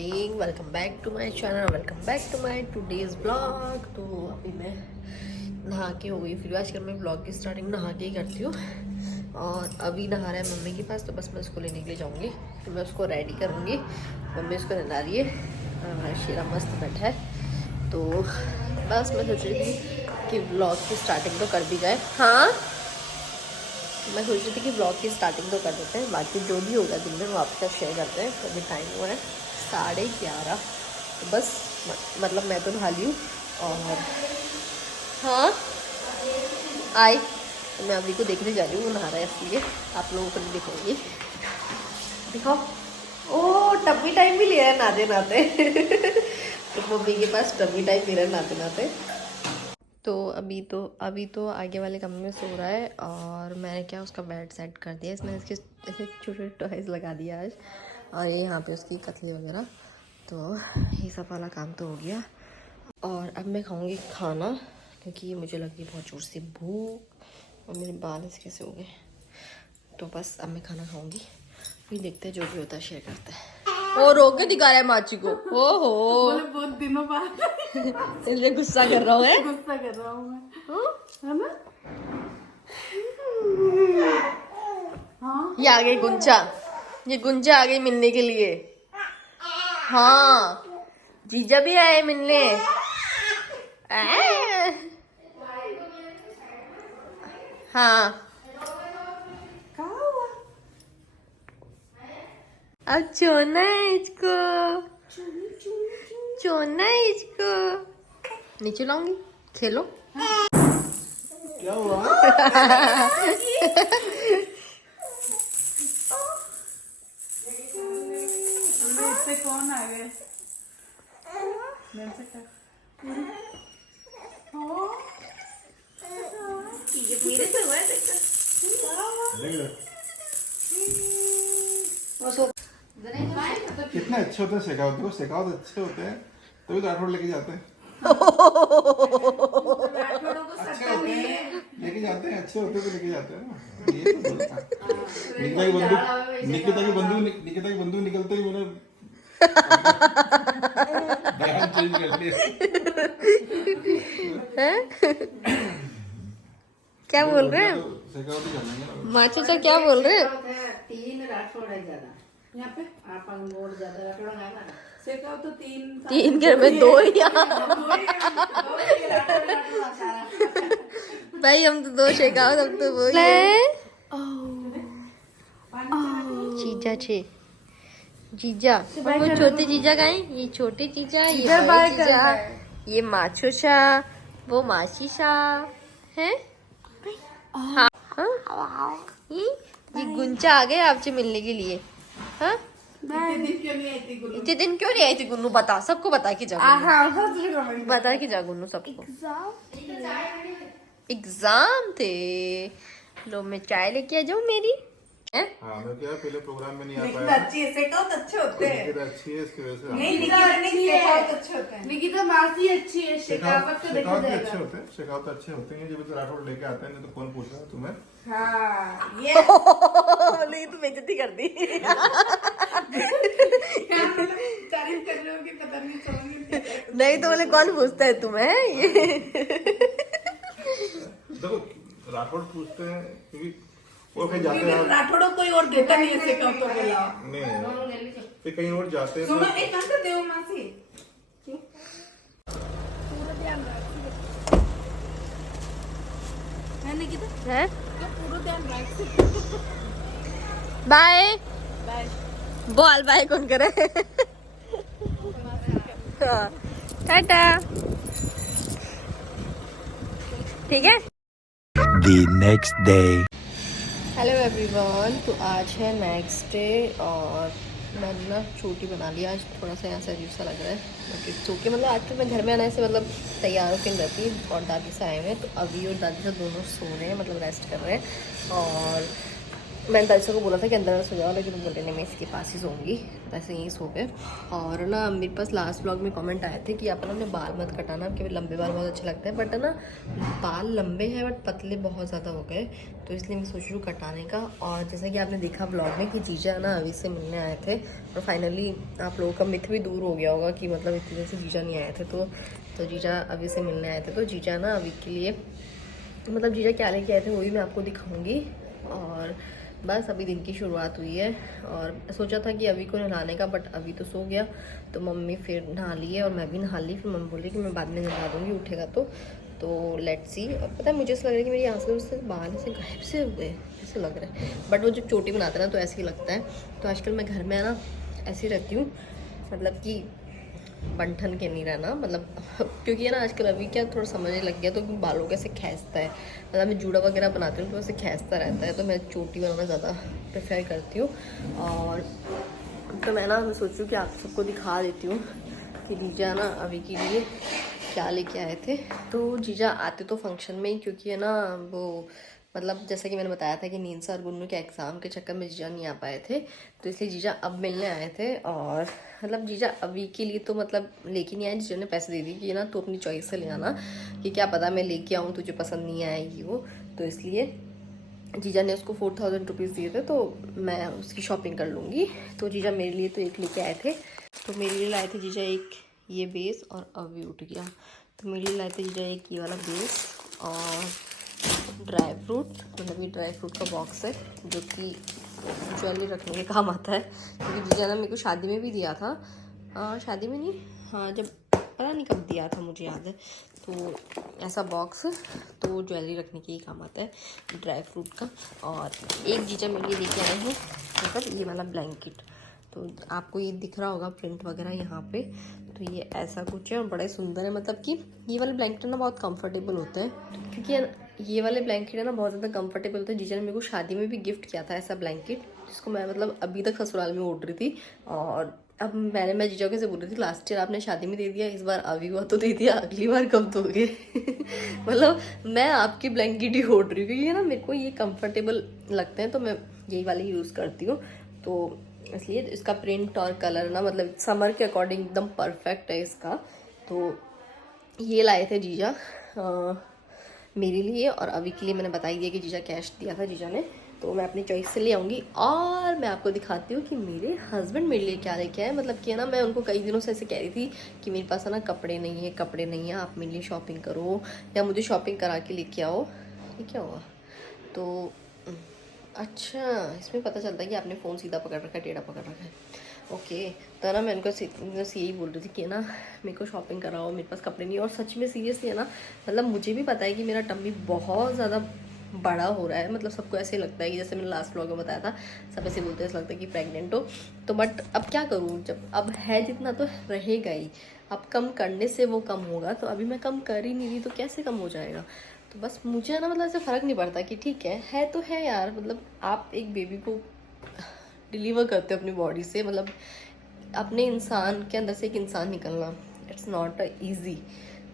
Morning, welcome back to my channel, welcome back to my today's blog. तो अभी मैं नहा के हो गई फिर। आजकल मैं ब्लॉग की स्टार्टिंग नहा के ही करती हूँ। और अभी नहा रहा है मम्मी के पास, तो बस मैं उसको लेने के लिए जाऊँगी। तो मैं उसको रेडी करूँगी। मम्मी उसको नहा रही है और हमारा शेरा मस्त बैठा है। तो बस मैं सोच रही थी कि ब्लॉग की स्टार्टिंग तो कर दी जाए। हाँ, मैं सोच रही थी कि ब्लॉग की स्टार्टिंग तो कर देते हैं, बाकी जो भी होगा दिन में वो आपके साथ शेयर करते हैं। अभी टाइम हुआ है 11:30। तो बस मतलब मैं तो नहा ली हूँ। और हाँ आए, तो मैं अभी को देखने जा रही हूँ, वो नहा रहा है, इसलिए आप लोगों को नहीं दिखाऊंगी। दिखाओ, ओ टम्मी टाइम भी लिया है नहाते नहाते। तो मम्मी के पास टम्मी टाइम ले रहा है नहाते नहाते। तो अभी तो आगे वाले कमरे में सो रहा है। और मैंने क्या उसका बेड सेट कर दिया, इसमें इसके ऐसे छोटे छोटे टॉयज लगा दिया आज। और ये यहाँ पे उसकी कतली वगैरह, तो ये सब वाला काम तो हो गया। और अब मैं खाऊंगी खाना, क्योंकि मुझे लगी बहुत जोर से भूख और मेरे बाल ऐसे कैसे हो गए। तो बस अब मैं खाना खाऊंगी, फिर देखते हैं, जो भी होता है शेयर करते हैं। और रो के दिखा रहा है माची को, ओहो बहुत दिनों बाद इसलिए गुस्सा कर रहा हूँ। है गुस्सा कर रहा हूँ मैं, है ना? हाँ, ये आ गई गुंजा, ये गुंजा आ गई मिलने के लिए। हाँ, जीजा भी आए मिलने। हाँ, कहाँ हुआ? अब चोना है इसको, चोना है इसको। नीचे लाऊंगी, खेलो। क्या हुआ? इससे कौन आ गए? कितने अच्छे होते हैं शेखावत, देखो शेखावत अच्छे होते हैं तभी तो राठौड़ लेके जाते हैं। अच्छे होते हैं लेके जाते हैं, अच्छे होते हैं तो लेके जाते हैं ना। ये तो बोलता निकिता की बंदूक निकलते ही मैंने बयान चेंज कर लिया। क्या बोल रहे हैं शेखावत ही करना है। माँ चाचा, क्या बोल रहे हैं? 3 राठौड़ है ज्यादा, यहाँ पे आप मोड़ ज्यादा राठौड़ है ना। सेका तो 3 3 घर में 2 ही यहाँ। भाई हम तो 2 शेखावत, हम तो वो जीजा छे जीजा। वो छोटे जीजा का है, ये छोटे जीजा, ये बड़े जीजा, ये माछो शाह, वो मासी शाह है। हाँ हाँ, ये गुंचा आ गए आपसे मिलने के लिए। हाँ, इतने दिन क्यों नहीं आई थी गुन्नू? बता, सबको बता के जा, बता के जा गुन्नू सबको। एग्जाम थे, लो मैं चाय लेके आ जाऊँ मेरी। हाँ, मैं क्या पहले प्रोग्राम में नहीं आ निकिता पाया। अच्छी है, सेका तो अच्छे होते हैं। निकिता अच्छी है, इसकी वजह से नहीं, निकिता नहीं, सेका तो अच्छे होते हैं। निकिता मासी अच्छी है, शेखावत तो देखा शेखावत भी जाएगा। अच्छे होते हैं, शेखावत अच्छे होते हैं। जब तो राठौड़ लेके आते हैं, नहीं तो कौन पूछ रहा है तुम्हें? हाँ, ये नहीं तो बेइज्जती कर दी। तारीफ कर रहे हो कि पता नहीं समझ नहीं तो बोले कौन पूछता है तुम्हें ये। देखो राठौड़ पूछते हैं क्योंकि वो कहीं जाते हैं। राठौड़ों कोई और देता नहीं है सेका तो बोला। नहीं, फिर कहीं और जाते हैं सुनो, तो एक काम करते हो मासी, पूरा ध्यान रख, है निकिता? है तो पूरा ध्यान रख। Bye bye. बोल बाय कौन करे। हाँ, टाटा, ठीक है। The next day. Hello everyone, तो आज है नेक्स्ट डे और मैंने ना छोटी बना लिया आज। थोड़ा सा यहाँ से अजीब सा लग रहा है, बट सो के मतलब आज तो मैं घर में आने से मतलब तैयार होकर रहती और दादी से आए हुए हैं। तो अभी और दादी से दोनों सो रहे हैं, मतलब रेस्ट कर रहे हैं। और मैंने दाइसा को बोला था कि अंदर ना सो जाओ, लेकिन वो बोले नहीं मैं इसके पास ही सोऊंगी, तो ऐसे यहीं सो गए। और ना मेरे पास लास्ट व्लॉग में कमेंट आए थे कि आप ना अपने बाल मत कटाना, आपके लंबे बाल बहुत अच्छे लगते हैं, बट ना बाल लंबे हैं बट पतले बहुत ज़्यादा हो गए, तो इसलिए मैं सोच रही हूँ कटाने का। और जैसा कि आपने देखा ब्लॉग में कि जीजा ना अभी से मिलने आए थे, और फाइनली आप लोगों का मिथ भी दूर हो गया होगा कि मतलब इतनी देर से जीजा नहीं आए थे। तो जीजा अभी से मिलने आए थे, तो जीजा ना अभी के लिए मतलब जीजा क्या लेके आए थे वही मैं आपको दिखाऊंगी। और बस अभी दिन की शुरुआत हुई है, और सोचा था कि अभी को नहाने का, बट अभी तो सो गया, तो मम्मी फिर नहा ली है और मैं भी नहा ली। फिर मम्मी बोली कि मैं बाद में नहा दूँगी उठेगा तो लेट्स सी। और पता है मुझे ऐसा लग रहा है कि मेरी आंसू से बाल ऐसे गायब से हो गए ऐसे लग रहा है, बट वो जब चोटी बनाते हैं ना तो ऐसे ही लगता है। तो आजकल मैं घर में ना ऐसे ही रहती हूँ, मतलब कि बंठन के नहीं रहना, मतलब क्योंकि है ना आजकल अभी क्या थोड़ा समझने लग गया, तो बालों कैसे खींचता है, मतलब मैं जूड़ा वगैरह बनाती हूँ तो वैसे खींचता रहता है, तो मैं चोटी बनाना ज़्यादा प्रेफर करती हूँ। और तो मैं सोच रही हूँ कि आप सबको दिखा देती हूँ कि जीजा ना अभी के लिए क्या लेके आए थे। तो जीजा आते तो फंक्शन में ही, क्योंकि है ना वो मतलब जैसा कि मैंने बताया था कि नींद और गुन्नू के एग्ज़ाम के चक्कर में जीजा नहीं आ पाए थे, तो इसलिए जीजा अब मिलने आए थे। और मतलब जीजा अभी के लिए तो मतलब लेके नहीं आए, जीजा ने पैसे दे दिए कि ना तो अपनी चॉइस से ले आना, कि क्या पता मैं लेके आऊँ तुझे पसंद नहीं आएगी वो, तो इसलिए जीजा ने उसको 4000 रुपीज़ दिए थे, तो मैं उसकी शॉपिंग कर लूँगी। तो जीजा मेरे लिए तो एक लेके आए थे, तो मेरे लिए लाए थे जीजा एक ये बेस, और अब भी उठ गया, तो मेरे लिए लाए थे जीजा एक ये वाला बेस और ड्राई फ्रूट, मतलब ये ड्राई फ्रूट का बॉक्स है जो कि ज्वेलरी रखने के काम आता है, क्योंकि जीजा ने मेरे को शादी में भी दिया था, शादी में नहीं, हाँ जब पता नहीं कब दिया था मुझे याद है, तो ऐसा बॉक्स तो ज्वेलरी रखने के ही काम आता है ड्राई फ्रूट का। और एक जीजा मेरे लिए लेके आए हैं मतलब ये वाला ब्लैंकेट, तो आपको ये दिख रहा होगा प्रिंट वगैरह यहाँ पे, तो ये ऐसा कुछ है और बड़ा ही सुंदर है, मतलब कि ये वाले ब्लैंकेट ना बहुत कंफर्टेबल होते हैं, क्योंकि ये वाले ब्लैंकेट है ना बहुत ज़्यादा कंफर्टेबल होते हैं। जीजा ने मेरे को शादी में भी गिफ्ट किया था ऐसा ब्लैंकेट, जिसको मैं मतलब अभी तक ससुराल में ओढ़ रही थी। और अब मैं जीजा के से बोल रही थी लास्ट ईयर आपने शादी में दे दिया, इस बार अभी हुआ तो दे दिया, अगली बार कब दोगे मतलब मैं आपकी ब्लैंकेट ही ओढ़ रही हूँ, क्योंकि ना मेरे को ये कंफर्टेबल लगते हैं, तो मैं यही वाले यूज़ करती हूँ, तो इसलिए इसका प्रिंट और कलर ना मतलब समर के अकॉर्डिंग एकदम परफेक्ट है इसका। तो ये लाए थे जीजा मेरे लिए, और अभी के लिए मैंने बता ही दिया कि जीजा कैश दिया था जीजा ने, तो मैं अपनी चॉइस से ले आऊँगी। और मैं आपको दिखाती हूँ कि मेरे हस्बैंड मेरे लिए क्या लेके आए, मतलब कि है ना मैं उनको कई दिनों से ऐसे कह रही थी कि मेरे पास है ना कपड़े नहीं है, आप मेरे लिए शॉपिंग करो या मुझे शॉपिंग करा के लेके आओ। ये क्या हुआ, तो अच्छा इसमें पता चलता है कि आपने फ़ोन सीधा पकड़ रखा है, टेढ़ा पकड़ रखा है, ओके। तो ना मैं उनको बस यही बोल रही थी कि ना मेरे को शॉपिंग कराओ, मेरे पास कपड़े नहीं। और सच में सीरियसली है ना, मतलब मुझे भी पता है कि मेरा टम्मी बहुत ज़्यादा बड़ा हो रहा है, मतलब सबको ऐसे लगता है कि जैसे मैंने लास्ट व्लॉग में बताया था, सब ऐसे बोलते हैं, ऐसा लगता है कि प्रेग्नेंट हो, तो बट अब क्या करूँ, जब अब है जितना तो रहेगा ही, अब कम करने से वो कम होगा, तो अभी मैं कम कर ही नहीं रही तो कैसे कम हो जाएगा। तो बस मुझे ना मतलब ऐसे फ़र्क नहीं पड़ता कि ठीक है तो है यार, मतलब आप एक बेबी को डिलीवर करते हो अपनी बॉडी से, मतलब अपने इंसान के अंदर से एक इंसान निकलना इट्स नॉट ईजी,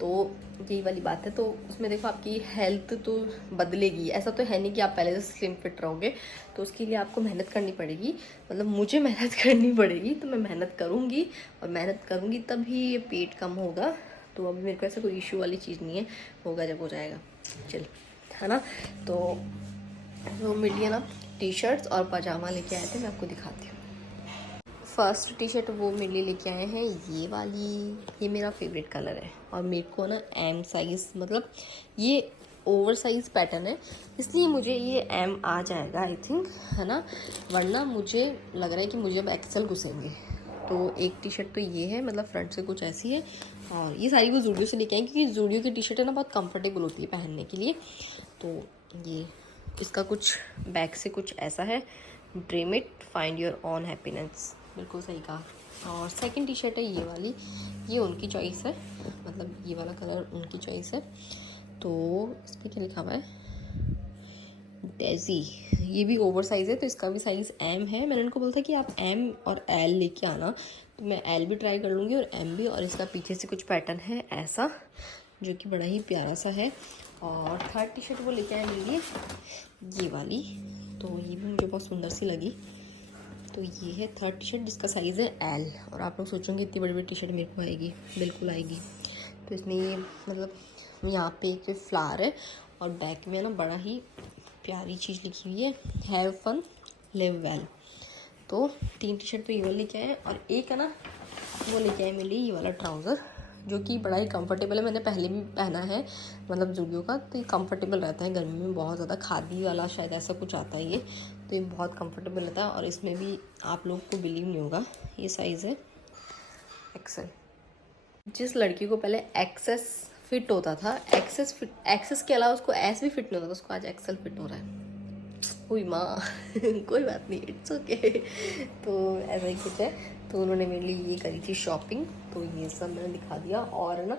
तो यही वाली बात है। तो उसमें देखो आपकी हेल्थ तो बदलेगी, ऐसा तो है नहीं कि आप पहले से स्लिम फिट रहोगे, तो उसके लिए आपको मेहनत करनी पड़ेगी, मतलब मुझे मेहनत करनी पड़ेगी, तो मैं मेहनत करूँगी, और मेहनत करूँगी तभी ये पेट कम होगा। तो अभी मेरे को ऐसा कोई इशू वाली चीज़ नहीं है, होगा जब हो जाएगा, चल है ना। तो मेरे लिए ना टी शर्ट्स और पजामा लेके आए थे, मैं आपको दिखाती हूँ। फर्स्ट टी शर्ट वो मेरे लिए लेके आए हैं ये वाली, ये मेरा फेवरेट कलर है, और मेरे को ना एम साइज़, मतलब ये ओवर साइज़ पैटर्न है, इसलिए मुझे ये एम आ जाएगा आई थिंक, है ना, वरना मुझे लग रहा है कि मुझे अब एक्सेल घुसेंगे। तो एक टी शर्ट तो ये है, मतलब फ्रंट से कुछ ऐसी है, और ये सारी वो जूडियो से लेके आई, क्योंकि जूडियो की टी शर्ट है ना बहुत कंफर्टेबल होती है पहनने के लिए। तो ये इसका कुछ बैक से कुछ ऐसा है, dream it find your own happiness, बिल्कुल सही कहा। और सेकंड टी शर्ट है ये वाली, ये उनकी चॉइस है, मतलब ये वाला कलर उनकी चॉइस है। तो इस पर क्या लिखा हुआ है, डेजी, ये भी ओवर साइज़ है, तो इसका भी साइज़ एम है। मैंने उनको बोला था कि आप एम और एल लेके आना, तो मैं एल भी ट्राई कर लूँगी और एम भी। और इसका पीछे से कुछ पैटर्न है ऐसा, जो कि बड़ा ही प्यारा सा है। और थर्ड टी शर्ट वो लेके आए मेरे लिए, ये वाली, तो ये भी मुझे बहुत सुंदर सी लगी। तो ये है थर्ड टी शर्ट जिसका साइज़ है एल। और आप लोग सोचोगे इतनी बड़ी बड़ी टी शर्ट मेरे को आएगी, बिल्कुल आएगी। तो इसमें ये मतलब यहाँ पे एक फ्लावर है और बैक में ना बड़ा ही प्यारी चीज़ लिखी हुई है, हैव फन लिव वेल। तो 3 टी शर्ट तो ये वाला लेके आए और एक है ना वो लेके आए मेरे लिए ये वाला ट्राउज़र, जो कि बड़ा ही कंफर्टेबल है। मैंने पहले भी पहना है मतलब ज़ूडियो का, तो ये कंफर्टेबल रहता है गर्मी में बहुत ज़्यादा। खादी वाला शायद ऐसा कुछ आता है ये, तो ये बहुत कंफर्टेबल रहता है। और इसमें भी आप लोग को बिलीव नहीं होगा, ये साइज़ है एक्सेल। जिस लड़की को पहले एक्सेस फिट होता था, एक्सेस के अलावा उसको एस भी फिट नहीं होता था, उसको आज एक्सेल फिट हो रहा है। हुई माँ कोई बात नहीं, इट्स ओके। तो ऐसा ही कुछ है। तो उन्होंने मेरे लिए ये करी थी शॉपिंग, तो ये सब मैंने दिखा दिया। और ना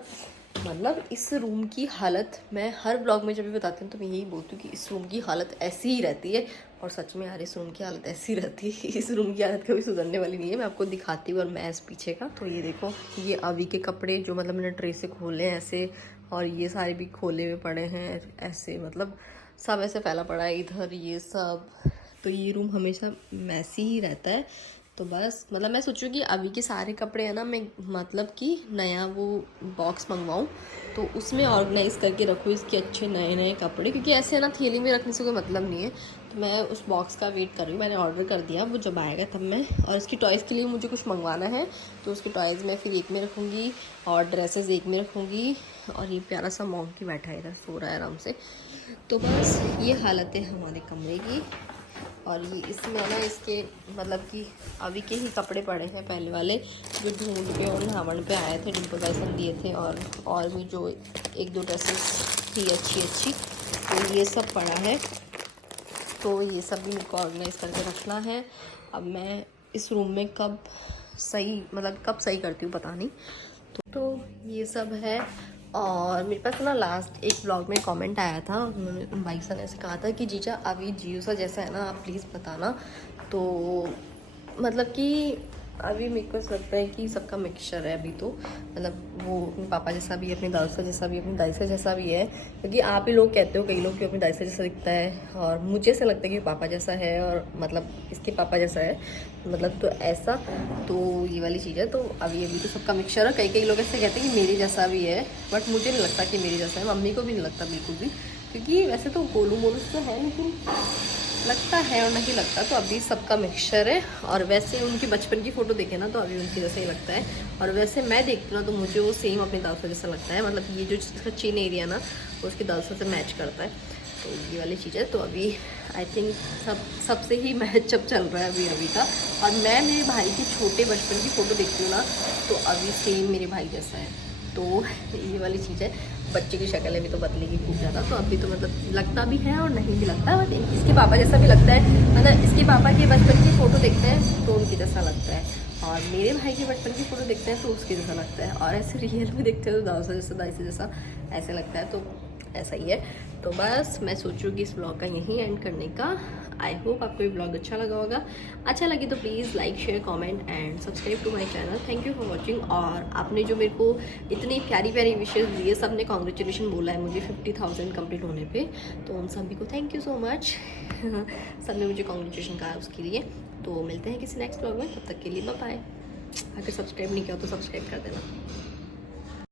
मतलब इस रूम की हालत मैं हर ब्लॉग में जब भी बताती हूँ तो मैं यही बोलती हूँ कि इस रूम की हालत ऐसी ही रहती है। और सच में यार इस रूम की हालत ऐसी रहती है, इस रूम की हालत कभी सुधरने वाली नहीं है। मैं आपको दिखाती हूँ और मैस पीछे का। तो ये देखो, ये अभी के कपड़े जो मतलब मैंने ट्रे से खोले हैं ऐसे, और ये सारे भी खोले हुए पड़े हैं ऐसे, मतलब सब ऐसे फैला पड़ा है इधर ये सब। तो ये रूम हमेशा मैसी ही रहता है। तो बस मतलब मैं सोचूँ कि अभी के सारे कपड़े है ना मैं मतलब कि नया वो बॉक्स मंगवाऊँ, तो उसमें ऑर्गेनाइज़ करके रखूँ इसके अच्छे नए नए कपड़े, क्योंकि ऐसे है ना थैली में रखने से कोई मतलब नहीं है। तो मैं उस बॉक्स का वेट कर रही हूँ, मैंने ऑर्डर कर दिया, वो जब आएगा तब मैं। और इसकी टॉयज़ के लिए मुझे कुछ मंगवाना है, तो उसके टॉयज़ मैं फिर एक में रखूँगी और ड्रेसेस एक में रखूँगी। और ये प्यारा सा मॉन्की बैठा है इधर, सो रहा है आराम से। तो बस ये हालत है हमारे कमरे की। और ये इसमें ना इसके मतलब कि अभी के ही कपड़े पड़े हैं पहले वाले, जो ढूंढ के और नहावन पे आए थे, डिम्पल पैसा दिए थे। और भी जो 1-2 ड्रेसेस थी अच्छी, तो ये सब पड़ा है। तो ये सब भी मेरे को ऑर्गेनाइज़ करके रखना है। अब मैं इस रूम में कब सही करती हूँ पता नहीं। तो ये सब है। और मेरे पास ना लास्ट एक ब्लॉग में कमेंट आया था, उन्होंने भाई साहब ने ऐसे कहा था कि जीजा अभी जियो सा जैसा है ना, आप प्लीज़ बताना। तो मतलब कि अभी मेरे को लगता है कि सबका मिक्सचर है अभी। तो मतलब वो अपने पापा जैसा भी है, अपने दादू जैसा भी, अपनी दादी से जैसा भी है। क्योंकि आप ही लोग कहते हो, कई लोग कि अपनी दादी से जैसा दिखता है, और मुझे ऐसा लगता है कि पापा जैसा है, और मतलब इसके पापा जैसा है, मतलब तो ऐसा। तो ये वाली चीज़ है। तो अभी तो सबका मिक्सचर है। कई लोग ऐसे कहते हैं कि मेरे जैसा भी है, बट मुझे नहीं लगता कि मेरे जैसा है, मम्मी को भी नहीं लगता बिल्कुल भी। क्योंकि वैसे तो गोलू मोलू तो है, लेकिन लगता है और नहीं लगता। तो अभी सबका मिक्सचर है। और वैसे उनकी बचपन की फ़ोटो देखे ना, तो अभी उनकी जैसा ही लगता है। और वैसे मैं देखती हूँ ना, तो मुझे वो सेम अपने दादू जैसा लगता है। मतलब ये जो जिसका चिन एरिया ना, वो उसके दादू से मैच करता है। तो ये वाली चीज़ है। तो अभी आई थिंक सबसे ही मैचअप चल रहा है अभी का। और मैं मेरे भाई की छोटे बचपन की फ़ोटो देखती हूँ ना, तो अभी सेम मेरे भाई जैसा है। तो ये वाली चीज़ है। बच्चे की शक्ल अभी तो बदलेगी खूब ज़्यादा। तो अभी तो मतलब लगता भी है और नहीं भी लगता, बस इसके पापा जैसा भी लगता है। मतलब इसके पापा के बचपन की फ़ोटो देखते हैं तो उनकी जैसा लगता है, और मेरे भाई के बचपन की फ़ोटो देखते हैं तो उसके जैसा लगता है। और ऐसे रियल में देखते हैं तो दाई से जैसा ऐसे लगता है। तो ऐसा ही है। तो बस मैं सोचूँ कि इस ब्लॉग का यहीं एंड करने का। आई होप आपको ये ब्लॉग अच्छा लगा होगा। अच्छा लगे तो please like, share, comment and subscribe to my channel. Thank you for watching. और आपने जो मेरे को इतनी प्यारी प्यारी विशेज़ दिए, सब ने कॉन्ग्रेचुलेशन बोला है मुझे 50,000 कंप्लीट होने पे, तो उन सभी को थैंक यू सो मच। सब ने मुझे कॉन्ग्रेचुलेशन कहा उसके लिए। तो मिलते हैं किसी नेक्स्ट ब्लॉग में, तब तक के लिए बाय बाय। अगर सब्सक्राइब नहीं किया तो सब्सक्राइब कर देना।